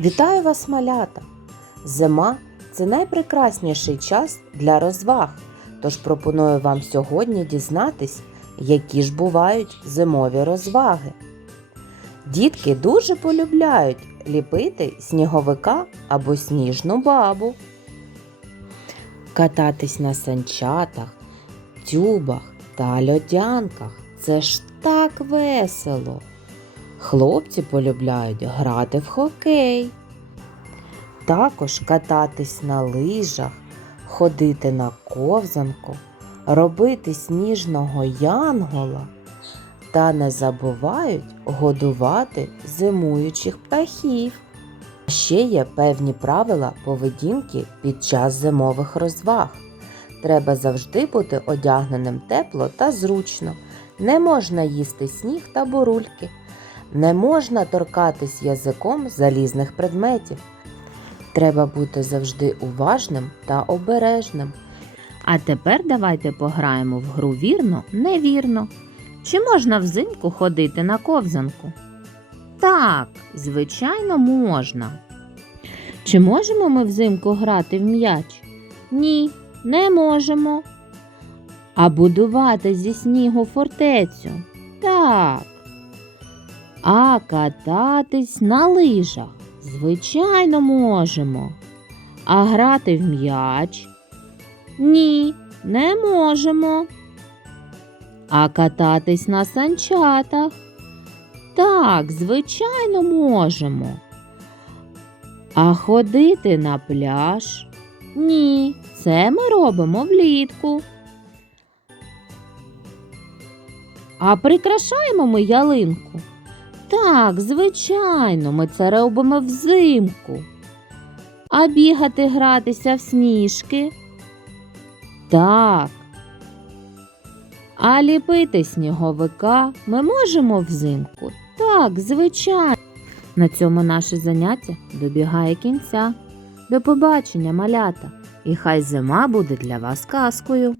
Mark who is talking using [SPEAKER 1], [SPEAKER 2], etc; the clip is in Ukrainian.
[SPEAKER 1] Вітаю вас, малята! Зима це найпрекрасніший час для розваг. Тож пропоную вам сьогодні дізнатись, які ж бувають зимові розваги. Дітки дуже полюбляють ліпити сніговика або сніжну бабу, кататись на санчатах, тюбах та льодянках. Це ж так весело. Хлопці полюбляють грати в хокей, також кататись на лижах, ходити на ковзанку, робити сніжного янгола та не забувають годувати зимуючих птахів. Ще є певні правила поведінки під час зимових розваг. Треба завжди бути одягненим тепло та зручно. Не можна їсти сніг та бурульки. Не можна торкатись язиком залізних предметів. Треба бути завжди уважним та обережним.
[SPEAKER 2] А тепер давайте пограємо в гру вірно, невірно. Чи можна взимку ходити на ковзанку? Так, звичайно, можна. Чи можемо ми взимку грати в м'яч? Ні, не можемо. А будувати зі снігу фортецю? Так. А кататись на лижах? Звичайно, можемо. А грати в м'яч? Ні, не можемо. А кататись на санчатах? Так, звичайно, можемо. А ходити на пляж? Ні, це ми робимо влітку. А прикрашаємо ми ялинку? Так, звичайно, ми це робимо взимку. А бігати гратися в сніжки? Так. А ліпити сніговика ми можемо взимку? Так, звичайно. На цьому наше заняття добігає кінця. До побачення, малята, і хай зима буде для вас казкою.